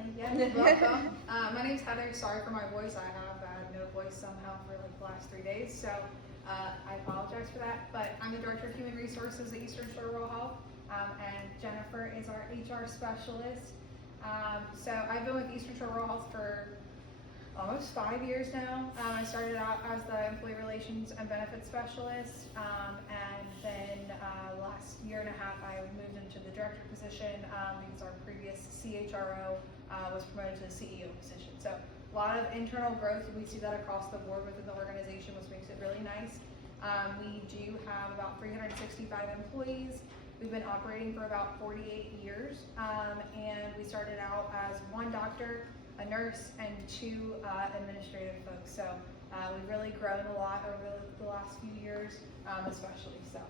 Finally, yes, welcome. My name's Heather. Sorry for my voice. I have had no voice somehow for like the last 3 days, so I apologize for that. But I'm the Director of Human Resources at Eastern Shore Rural Health, and Jennifer is our HR specialist. So I've been with Eastern Shore Rural Health for almost 5 years now. I started out as the Employee Relations and Benefits Specialist, and then last year and a half I moved into the Director position because our previous CHRO was promoted to the CEO position. So a lot of internal growth, and we see that across the board within the organization, which makes it really nice. We do have about 365 employees. We've been operating for about 48 years, and we started out as one doctor, a nurse, and 2 administrative folks. So we've really grown a lot over the last few years, especially so.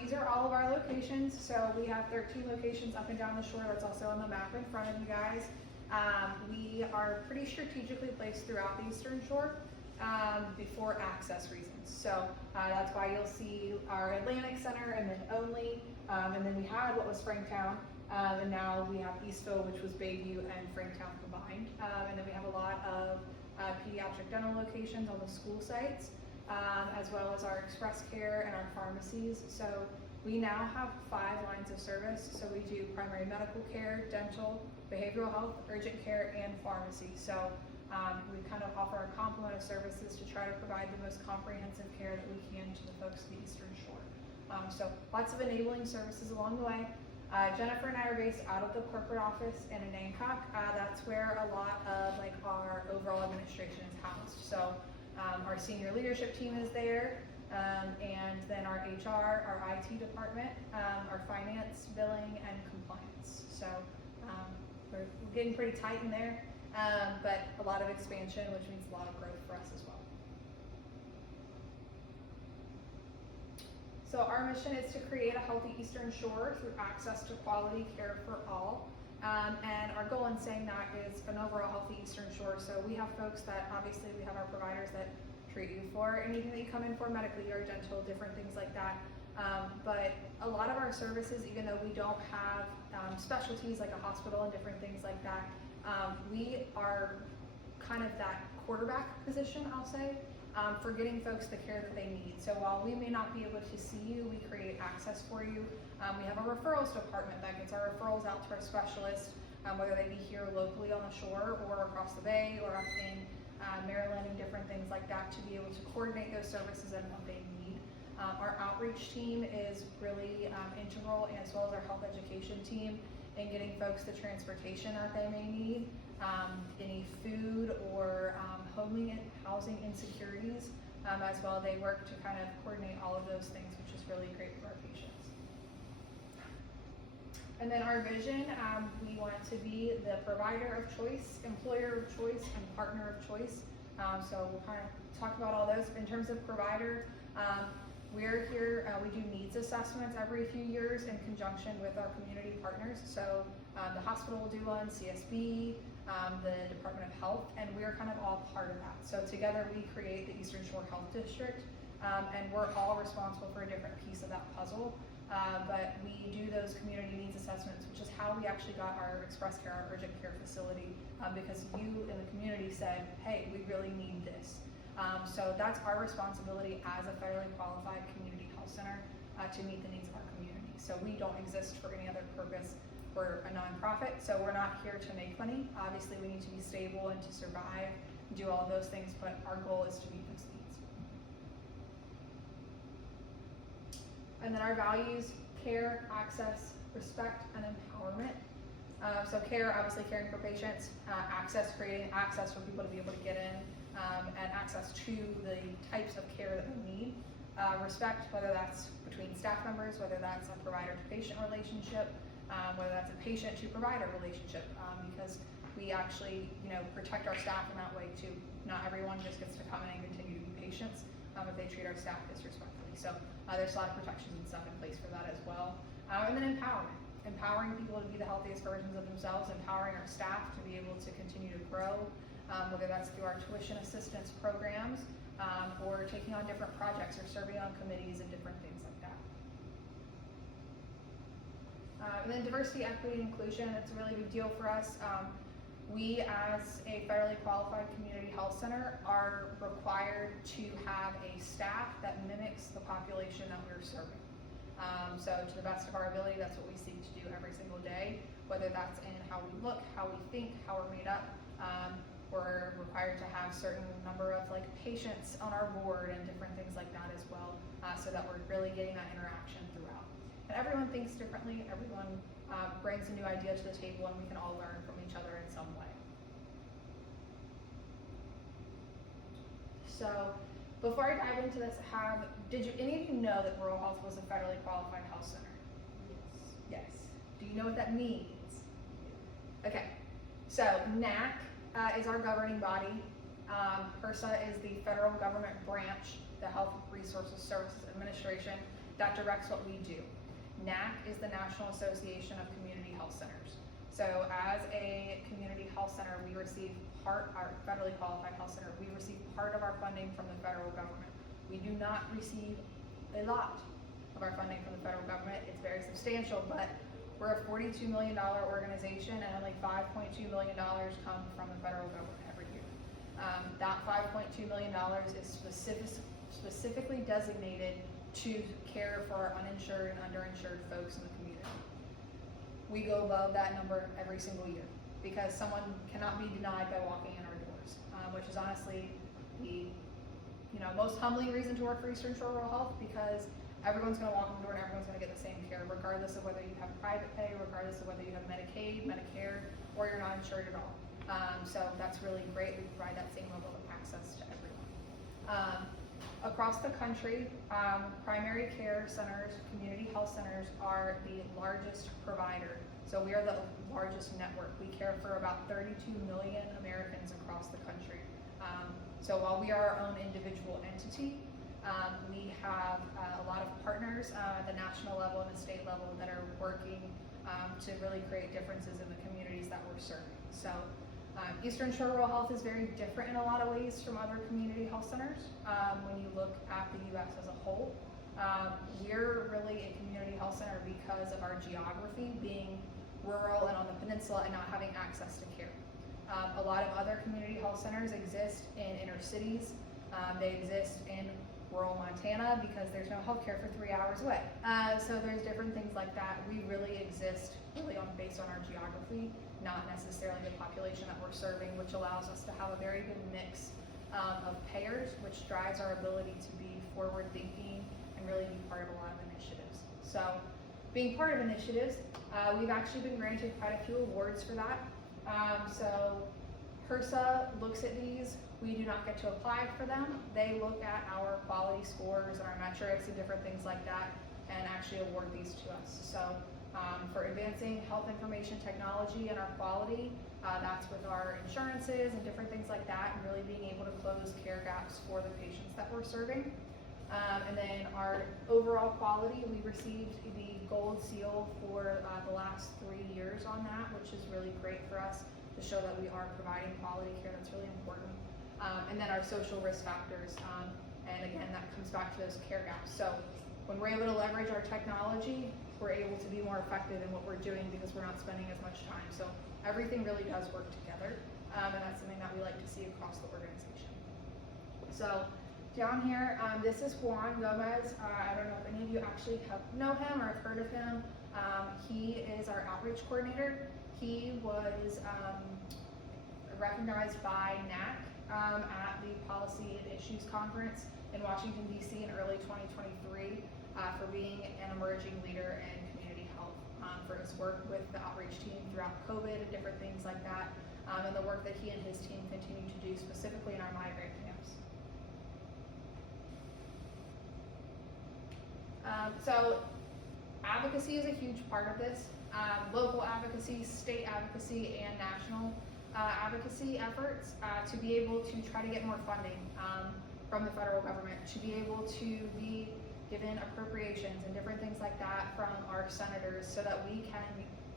These are all of our locations. So we have 13 locations up and down the shore. That's also on the map in front of you guys. We are pretty strategically placed throughout the Eastern Shore for access reasons. So that's why you'll see our Atlantic Center and then Only, and then we had what was Franktown. And now we have Eastville, which was Bayview and Franktown combined. And then we have a lot of pediatric dental locations on the school sites, as well as our express care and our pharmacies. So we now have 5 lines of service. So we do primary medical care, dental, behavioral health, urgent care, and pharmacy. So we kind of offer a complement of services to try to provide the most comprehensive care that we can to the folks of the Eastern Shore. So lots of enabling services along the way. Jennifer and I are based out of the corporate office in Anancock. That's where a lot of like our overall administration is housed. So our senior leadership team is there, and then our HR, our IT department, our finance, billing, and compliance. So we're getting pretty tight in there, but a lot of expansion, which means a lot of growth for us as well. So our mission is to create a healthy Eastern Shore through access to quality care for all. And our goal in saying that is an overall healthy Eastern Shore. So we have folks that, obviously we have our providers that treat you for anything that you come in for medically or dental, different things like that. But a lot of our services, even though we don't have specialties like a hospital and different things like that, we are kind of that quarterback position, I'll say. For getting folks the care that they need. So while we may not be able to see you, we create access for you. We have a referrals department that gets our referrals out to our specialists, whether they be here locally on the shore or across the bay or up in Maryland and different things like that, to be able to coordinate those services and what they need. Our outreach team is really integral, as well as our health education team, in getting folks the transportation that they may need, any food or housing insecurities as well. They work to kind of coordinate all of those things, which is really great for our patients. And then our vision, we want to be the provider of choice, employer of choice, and partner of choice. So we'll kind of talk about all those. In terms of provider, we're here, we do needs assessments every few years in conjunction with our community partners. So the hospital will do one, CSB, the Department of Health, and we're kind of all part of that. So together we create the Eastern Shore Health District, and we're all responsible for a different piece of that puzzle. But we do those community needs assessments, which is how we actually got our express care, our urgent care facility, because you in the community said, hey, we really need this. So that's our responsibility as a federally qualified community health center to meet the needs of our community. So we don't exist for any other purpose. We're a nonprofit, so we're not here to make money. Obviously, we need to be stable and to survive, do all of those things, but our goal is to meet those needs. And then our values: care, access, respect, and empowerment. So care, obviously caring for patients, access, creating access for people to be able to get in, and access to the types of care that we need. Respect, whether that's between staff members, whether that's a provider-to-patient relationship, whether that's a patient to provider relationship, because we actually, protect our staff in that way too. Not everyone just gets to come in and continue to be patients if they treat our staff disrespectfully. So there's a lot of protections and stuff in place for that as well. And then empowering people to be the healthiest versions of themselves, empowering our staff to be able to continue to grow, whether that's through our tuition assistance programs or taking on different projects or serving on committees and different things like that. And then diversity, equity, and inclusion, it's a really big deal for us. We, as a federally qualified community health center, are required to have a staff that mimics the population that we're serving. So to the best of our ability, that's what we seek to do every single day, whether that's in how we look, how we think, how we're made up. We're required to have certain number of patients on our board and different things like that as well, so that we're really getting that interaction throughout. And everyone thinks differently, everyone brings a new idea to the table, and we can all learn from each other in some way. So before I dive into this, did any of you know that Rural Health was a federally qualified health center? Yes. Yes. Do you know what that means? Okay, so NAC is our governing body. HRSA is the federal government branch, the Health Resources Services Administration, that directs what we do. NAC is the National Association of Community Health Centers. So as a community health center, we receive our federally qualified health center, we receive part of our funding from the federal government. We do not receive a lot of our funding from the federal government. It's very substantial, but we're a $42 million organization, and only $5.2 million come from the federal government every year. That $5.2 million is specifically designated to care for our uninsured and underinsured folks in the community. We go above that number every single year because someone cannot be denied by walking in our doors, which is honestly the most humbling reason to work for Eastern Shore Rural Health, because everyone's going to walk in the door and everyone's going to get the same care, regardless of whether you have private pay, regardless of whether you have Medicaid, Medicare, or you're not insured at all. So that's really great. We provide that same level of access to everyone. Across the country, primary care centers, community health centers are the largest provider. So we are the largest network. We care for about 32 million Americans across the country. So while we are our own individual entity, we have a lot of partners at the national level and the state level that are working to really create differences in the communities that we're serving. So Eastern Shore Rural Health is very different in a lot of ways from other community health centers. When you look at the U.S. as a whole, we're really a community health center because of our geography being rural and on the peninsula and not having access to care. A lot of other community health centers exist in inner cities. They exist in rural Montana because there's no health care for 3 hours away. So there's different things like that. We really exist based on our geography, not necessarily the population that we're serving, which allows us to have a very good mix of payers, which drives our ability to be forward thinking and really be part of a lot of initiatives. So being part of initiatives, we've actually been granted quite a few awards for that. So HRSA looks at these. We do not get to apply for them. They look at our quality scores and our metrics and different things like that and actually award these to us. So for advancing health information technology and our quality, that's with our insurances and different things like that, and really being able to close care gaps for the patients that we're serving. And then our overall quality, we received the gold seal for the last 3 years on that, which is really great for us to show that we are providing quality care. That's really important. And then our social risk factors, and again, that comes back to those care gaps. So when we're able to leverage our technology, we're able to be more effective in what we're doing because we're not spending as much time. So everything really does work together, and that's something that we like to see across the organization. So down here, this is Juan Gomez. I don't know if any of you actually know him or have heard of him. He is our outreach coordinator. He was recognized by NAC at the Policy and Issues Conference in Washington, D.C. in early 2023 for being an emerging leader in community health, for his work with the outreach team throughout COVID and different things like that, and the work that he and his team continue to do specifically in our migrant camps. So advocacy is a huge part of this. Local advocacy, state advocacy, and national advocacy efforts to be able to try to get more funding from the federal government, to be able to be given appropriations and different things like that from our senators so that we can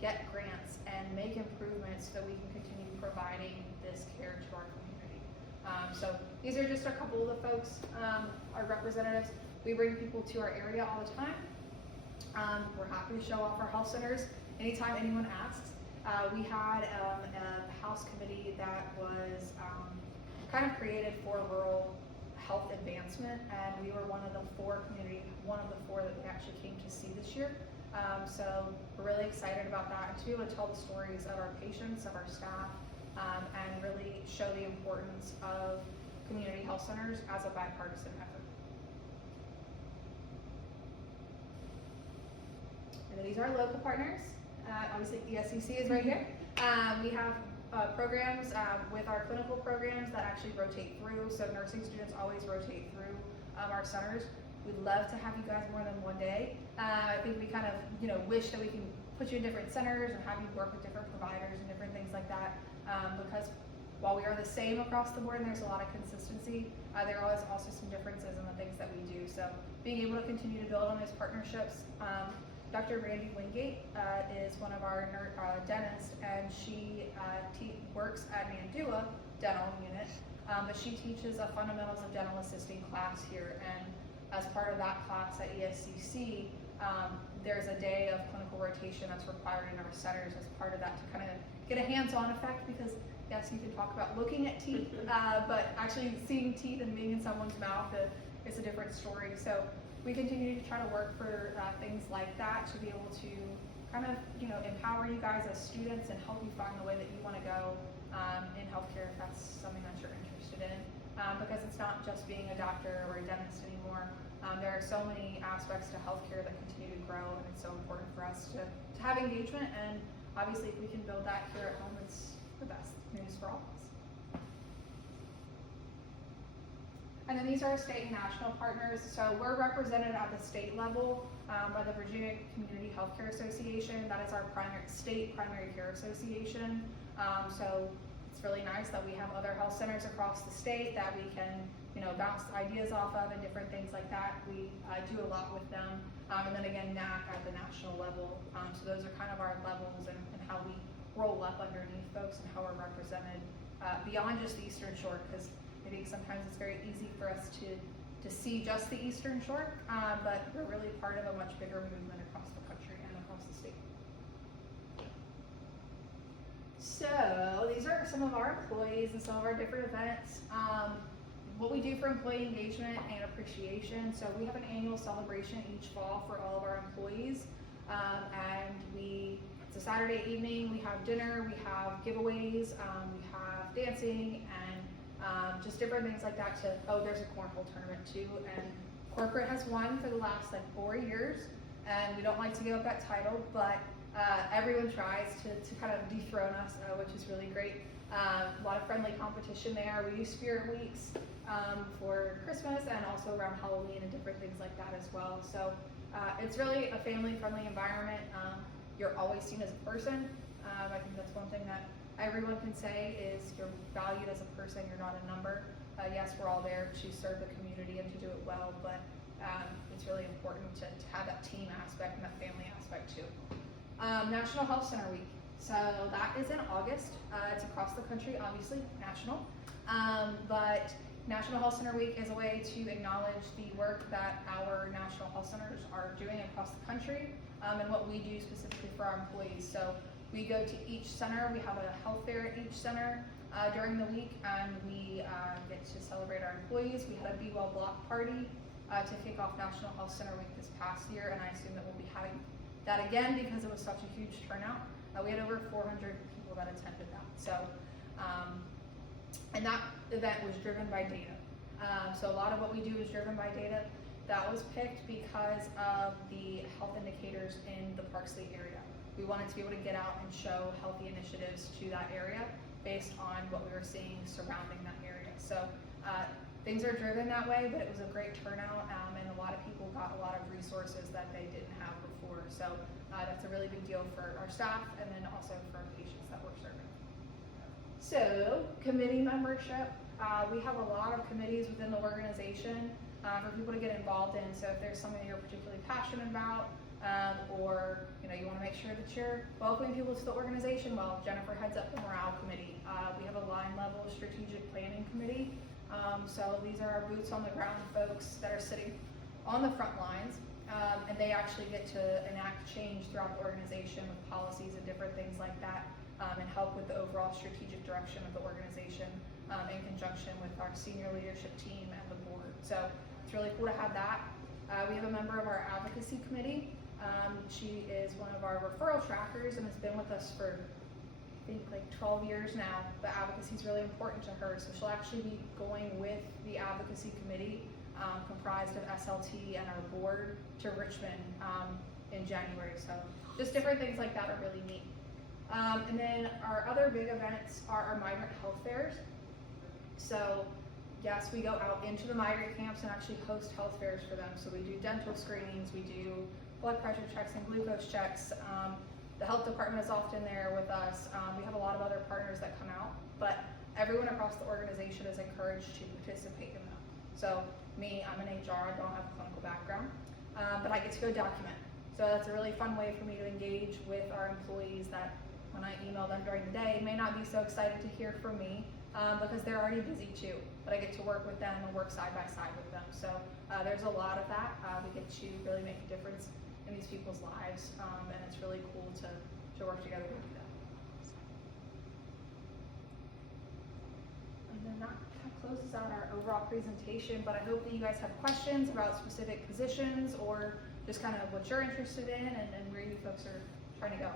get grants and make improvements so that we can continue providing this care to our community. So these are just a couple of the folks, our representatives. We bring people to our area all the time. We're happy to show off our health centers anytime anyone asks. We had a house committee that was kind of created for rural health advancement, and we were one of the four that we actually came to see this year. So we're really excited about that, and to be able to tell the stories of our patients, of our staff, and really show the importance of community health centers as a bipartisan effort. And then these are our local partners. Obviously ESCC is right here. We have programs with our clinical programs that actually rotate through, so nursing students always rotate through our centers. We'd love to have you guys more than one day. I think we kind of, wish that we can put you in different centers and have you work with different providers and different things like that, because while we are the same across the board and there's a lot of consistency, there are also some differences in the things that we do. So being able to continue to build on those partnerships. Dr. Randy Wingate is one of our dentists, and she works at Mandua Dental Unit, but she teaches a Fundamentals of Dental Assisting class here, and as part of that class at ESCC, there's a day of clinical rotation that's required in our centers as part of that to kind of get a hands-on effect, because yes, you can talk about looking at teeth, but actually seeing teeth and being in someone's mouth is a different story. So we continue to try to work for things like that to be able to kind of, empower you guys as students and help you find the way that you want to go in healthcare if that's something that you're interested in. Because it's not just being a doctor or a dentist anymore. There are so many aspects to healthcare that continue to grow, and it's so important for us to have engagement, and obviously if we can build that here at home, it's the best news for all of us. And then these are our state and national partners. So we're represented at the state level by the Virginia Community Healthcare Association. That is our state primary care association. So it's really nice that we have other health centers across the state that we can, bounce ideas off of and different things like that. We do a lot with them. And then again, NAC at the national level. So those are kind of our levels and how we roll up underneath folks and how we're represented beyond just the Eastern Shore, because I think sometimes it's very easy for us to see just the Eastern Shore, but we're really part of a much bigger movement across the country and across the state. So these are some of our employees and some of our different events. What we do for employee engagement and appreciation. So we have an annual celebration each fall for all of our employees, and it's a Saturday evening. We have dinner, we have giveaways, we have dancing, and just different things like that. There's a cornhole tournament too, and corporate has won for the last 4 years, and we don't like to give up that title, but everyone tries to kind of dethrone us, which is really great. A lot of friendly competition there. We do spirit weeks for Christmas and also around Halloween and different things like that as well. So it's really a family-friendly environment. You're always seen as a person. I think that's one thing that everyone can say is you're valued as a person, you're not a number. Yes, we're all there to serve the community and to do it well, but it's really important to have that team aspect and that family aspect too. National Health Center Week. So that is in August. It's across the country, obviously, national. But National Health Center Week is a way to acknowledge the work that our national health centers are doing across the country, and what we do specifically for our employees. So we go to each center, we have a health fair at each center during the week, and we get to celebrate our employees. We had a Be Well block party to kick off National Health Center Week this past year, and I assume that we'll be having that again because it was such a huge turnout. We had over 400 people that attended that. So, and that event was driven by data. So a lot of what we do is driven by data. That was picked because of the health indicators in the Parksley area. We wanted to be able to get out and show healthy initiatives to that area based on what we were seeing surrounding that area. So things are driven that way, but it was a great turnout, and a lot of people got a lot of resources that they didn't have before. So that's a really big deal for our staff and then also for our patients that we're serving. So committee membership. We have a lot of committees within the organization for people to get involved in. So if there's something you're particularly passionate about, or you want to make sure that you're welcoming people to the organization, well, Jennifer heads up the morale committee. We have a line level strategic planning committee. So these are our boots on the ground folks that are sitting on the front lines, and they they actually get to enact change throughout the organization with policies and different things like that, and help with the overall strategic direction of the organization in conjunction with our senior leadership team and the board. So it's really cool to have that. We have a member of our advocacy committee. She is one of our referral trackers and has been with us for I think like 12 years now. But advocacy is really important to her, so she'll actually be going with the advocacy committee comprised of SLT and our board to Richmond in January. So just different things like that are really neat. And then our other big events are our migrant health fairs. So yes, we go out into the migrant camps and actually host health fairs for them. So we do dental screenings, we do blood pressure checks and glucose checks. The health department is often there with us. We have a lot of other partners that come out, but everyone across the organization is encouraged to participate in them. So me, I'm in HR, I don't have a clinical background, but I get to go document. So that's a really fun way for me to engage with our employees that when I email them during the day may not be so excited to hear from me because they're already busy too, but I get to work with them and work side by side with them. So there's a lot of that. We get to really make a difference in these people's lives, and it's really cool to work together to do that. And then that kind of closes out our overall presentation, but I hope that you guys have questions about specific positions or just kind of what you're interested in and where you folks are trying to go.